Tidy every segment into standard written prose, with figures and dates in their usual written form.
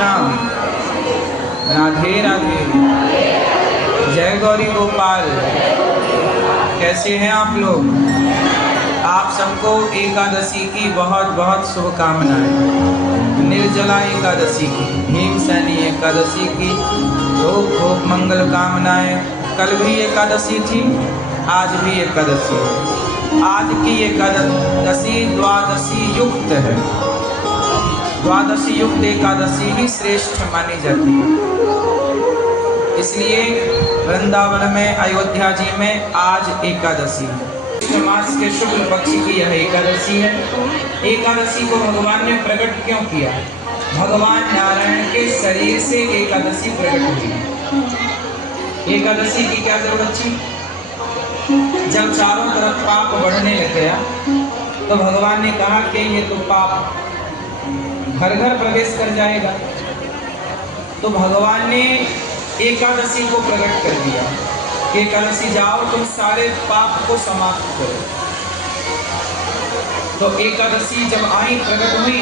कृष्णा। राधे राधे। जय गौरी गोपाल। कैसे हैं आप लोग? आप सबको एकादशी की बहुत बहुत शुभकामनाएं। निर्जला एकादशी की, भीमसेनी एकादशी की खूब खूब मंगल कामनाएं। कल भी एकादशी थी, आज भी एकादशी है। आज की एकादशी द्वादशी युक्त है। द्वादशी युक्त एकादशी ही श्रेष्ठ मानी जाती है। इसलिए वृंदावन में, अयोध्या जी में आज एकादशी है। कृष्ण मास के शुक्ल पक्ष की यह एकादशी है। एकादशी को भगवान ने प्रकट क्यों किया? भगवान नारायण के शरीर से एकादशी प्रकट हुई। एकादशी की क्या जरूरत थी? जब चारों तरफ पाप बढ़ने लग गया तो भगवान ने कहा कि ये तो पाप घर घर प्रवेश कर जाएगा। तो भगवान ने एकादशी को प्रकट कर दिया। एकादशी जाओ तुम सारे पाप को समाप्त करो। तो एकादशी जब आई, प्रकट हुई,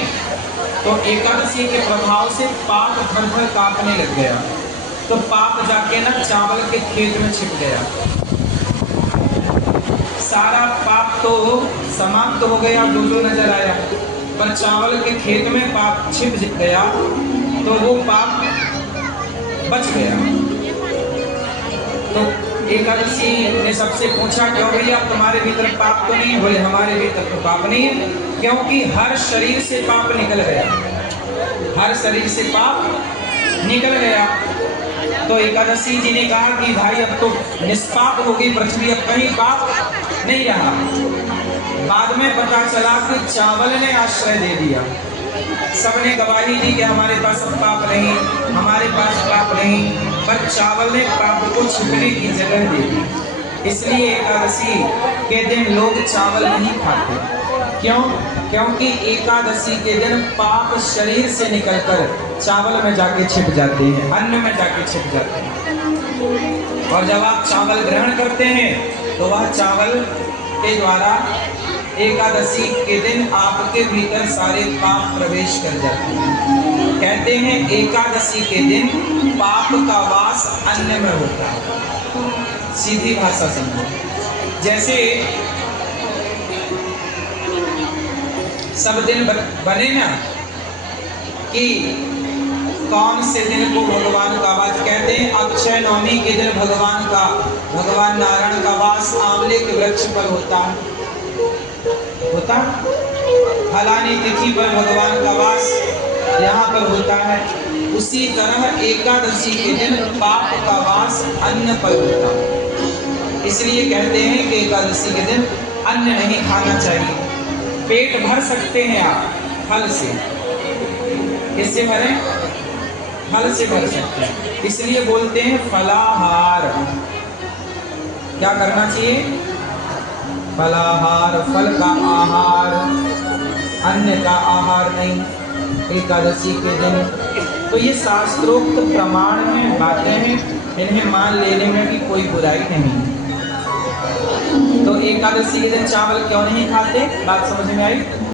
तो एकादशी के प्रभाव से पाप भर भर कांपने लग गया। तो पाप जाके ना चावल के खेत में छिप गया। सारा पाप तो समाप्त हो गया, जो नजर आया, पर चावल के खेत में पाप छिप गया तो वो पाप बच गया। तो एकादशी ने सबसे पूछा, क्यों भैया तुम्हारे भीतर पाप तो नहीं? बोले हमारे भीतर तो पाप नहीं है, क्योंकि हर शरीर से पाप निकल गया। हर शरीर से पाप निकल गया। तो एकादशी जी ने कहा कि भाई अब तो निष्पाप हो गई पृथ्वी, अब कहीं पाप नहीं रहा। बाद में पता चला कि चावल ने आश्रय दे दिया। सबने गवाही दी कि हमारे पास अब पाप नहीं, हमारे पास पाप नहीं, पर चावल ने पाप को छिपने की जगह दे दी। इसलिए एकादशी के दिन लोग चावल नहीं खाते। क्यों? क्योंकि एकादशी के दिन पाप शरीर से निकलकर चावल में जाके छिप जाते हैं, अन्न में जाके छिप जाते हैं। और जब आप चावल ग्रहण करते हैं तो वह चावल के द्वारा एकादशी के दिन आपके भीतर सारे पाप प्रवेश कर जाते हैं। कहते हैं एकादशी के दिन पाप का वास अन्न में होता है। सीधी भाषा समझो। जैसे सब दिन बने ना कि कौन से दिन को भगवान का वास कहते हैं? अक्षय नवमी के दिन भगवान नारायण का वास आंवले के वृक्ष पर होता फलानी तिथि पर भगवान का वास यहाँ पर होता है। उसी तरह एकादशी के दिन पाप का वास अन्न पर होता है। इसलिए कहते हैं कि एकादशी के दिन अन्न नहीं खाना चाहिए। पेट भर सकते हैं आप फल से। किससे भरें? फल से भर सकते हैं। इसलिए बोलते हैं फलाहार। क्या करना चाहिए? फलाहार, फल का आहार, अन्न का आहार नहीं एकादशी के दिन। तो ये शास्त्रोक्त प्रमाण में बातें हैं, इन्हें मान लेने में भी कोई बुराई नहीं। तो एकादशी के दिन चावल क्यों नहीं खाते? बात समझ में आई?